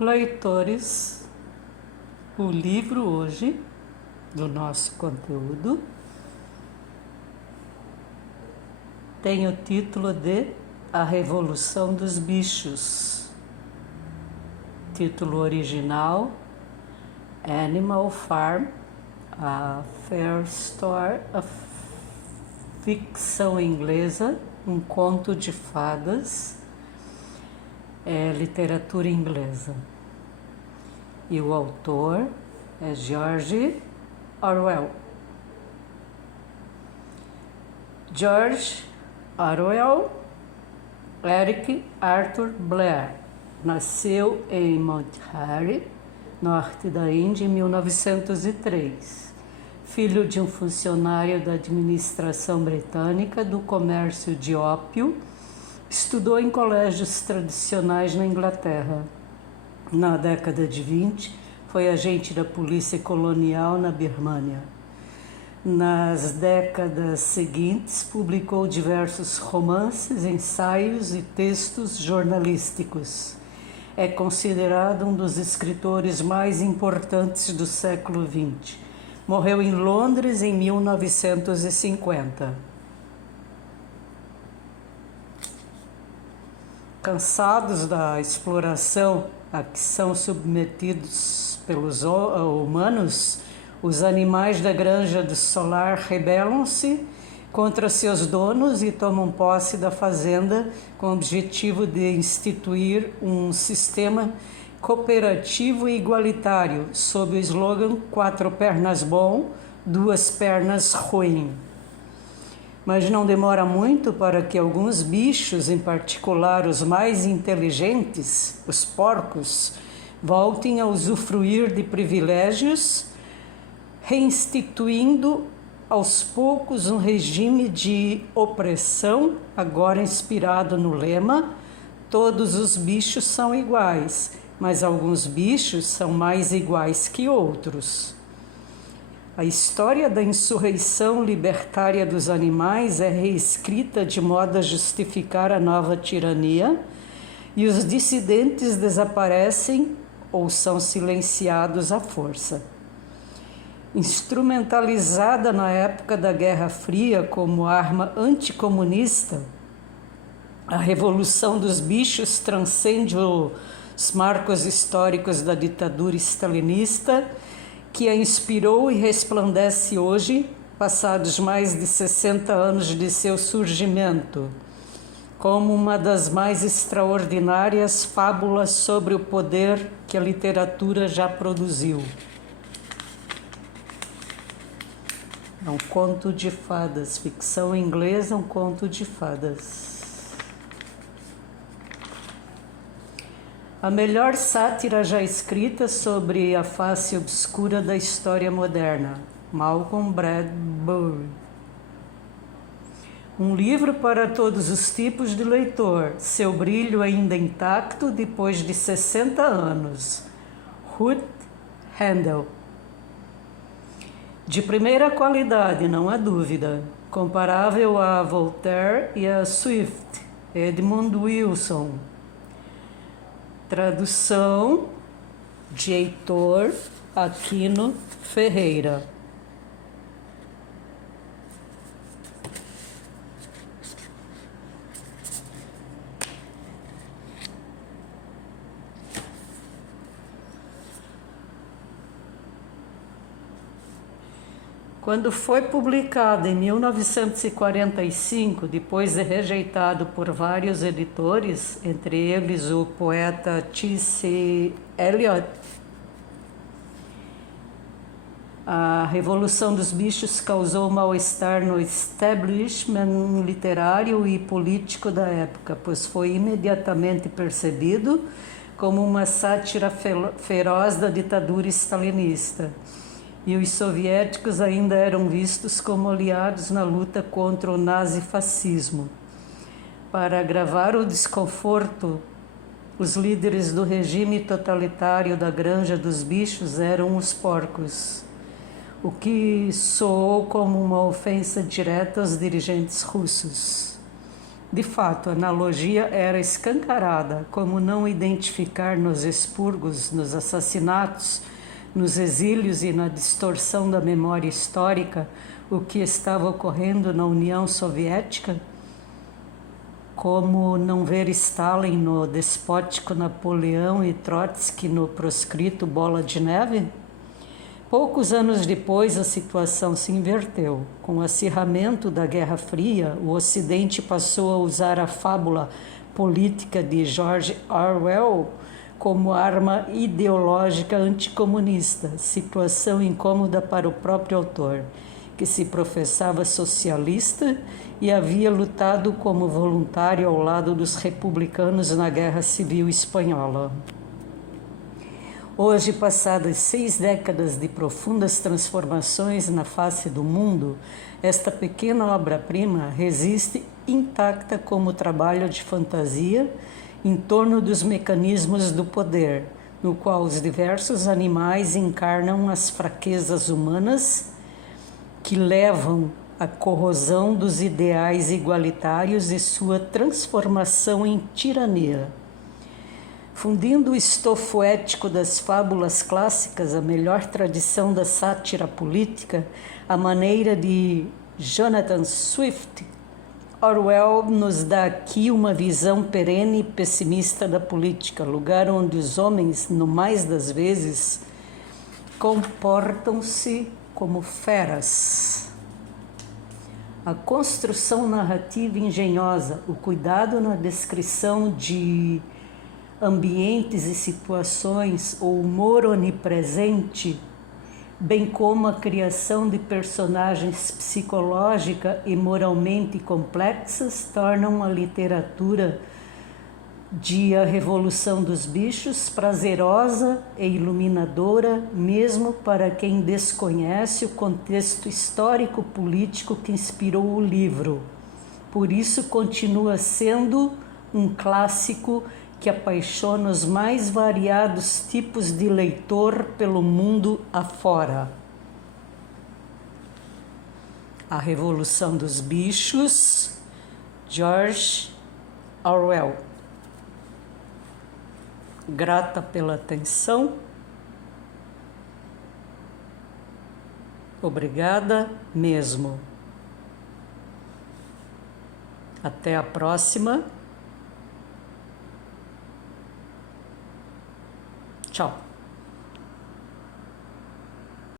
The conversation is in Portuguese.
Leitores, o livro hoje do nosso conteúdo tem o título de A Revolução dos Bichos. Título original: Animal Farm, a Fair Store, a ficção inglesa, um conto de fadas, literatura inglesa. E o autor é George Orwell. George Orwell Eric Arthur Blair nasceu em Monterey, norte da Índia, em 1903. Filho de um funcionário da administração britânica do comércio de ópio, estudou em colégios tradicionais na Inglaterra. Na década de 20, foi agente da polícia colonial na Birmânia. Nas décadas seguintes, publicou diversos romances, ensaios e textos jornalísticos. É considerado um dos escritores mais importantes do século XX. Morreu em Londres em 1950. Cansados da exploração a que são submetidos pelos humanos, os animais da granja do solar rebelam-se contra seus donos e tomam posse da fazenda com o objetivo de instituir um sistema cooperativo e igualitário, sob o slogan 4 pernas bom, 2 pernas ruim. Mas não demora muito para que alguns bichos, em particular os mais inteligentes, os porcos, voltem a usufruir de privilégios, reinstituindo aos poucos um regime de opressão, agora inspirado no lema: todos os bichos são iguais, mas alguns bichos são mais iguais que outros. A história da insurreição libertária dos animais é reescrita de modo a justificar a nova tirania, e os dissidentes desaparecem ou são silenciados à força. Instrumentalizada na época da Guerra Fria como arma anticomunista, a Revolução dos Bichos transcende os marcos históricos da ditadura stalinista, que a inspirou e resplandece hoje, passados mais de 60 anos de seu surgimento, como uma das mais extraordinárias fábulas sobre o poder que a literatura já produziu. É um conto de fadas, ficção inglesa, um conto de fadas. A melhor sátira já escrita sobre a face obscura da história moderna, Malcolm Bradbury. Um livro para todos os tipos de leitor, seu brilho ainda intacto depois de 60 anos, Ruth Handel. De primeira qualidade, não há dúvida, comparável a Voltaire e a Swift, Edmund Wilson. Tradução de Heitor Aquino Ferreira. Quando foi publicado em 1945, depois de rejeitado por vários editores, entre eles o poeta T.C. Eliot, a Revolução dos Bichos causou mal-estar no establishment literário e político da época, pois foi imediatamente percebido como uma sátira feroz da ditadura stalinista. E os soviéticos ainda eram vistos como aliados na luta contra o nazifascismo. Para agravar o desconforto, os líderes do regime totalitário da Granja dos Bichos eram os porcos, o que soou como uma ofensa direta aos dirigentes russos. De fato, a analogia era escancarada, como não identificar nos expurgos, nos assassinatos, nos exílios e na distorção da memória histórica o que estava ocorrendo na União Soviética? Como não ver Stalin no despótico Napoleão e Trotsky no proscrito Bola de Neve? Poucos anos depois, a situação se inverteu. Com o acirramento da Guerra Fria, o Ocidente passou a usar a fábula política de George Orwell como arma ideológica anticomunista, situação incômoda para o próprio autor, que se professava socialista e havia lutado como voluntário ao lado dos republicanos na Guerra Civil Espanhola. Hoje, passadas 6 décadas de profundas transformações na face do mundo, esta pequena obra-prima resiste intacta como trabalho de fantasia em torno dos mecanismos do poder, no qual os diversos animais encarnam as fraquezas humanas que levam à corrosão dos ideais igualitários e sua transformação em tirania. Fundindo o estofo ético das fábulas clássicas, a melhor tradição da sátira política, a maneira de Jonathan Swift, Orwell nos dá aqui uma visão perene e pessimista da política, lugar onde os homens, no mais das vezes, comportam-se como feras. A construção narrativa engenhosa, o cuidado na descrição de ambientes e situações, o humor onipresente, bem como a criação de personagens psicológica e moralmente complexas, tornam a literatura de A Revolução dos Bichos prazerosa e iluminadora, mesmo para quem desconhece o contexto histórico-político que inspirou o livro. Por isso, continua sendo um clássico que apaixona os mais variados tipos de leitor pelo mundo afora. A Revolução dos Bichos, George Orwell. Grata pela atenção. Obrigada mesmo. Até a próxima. Tchau.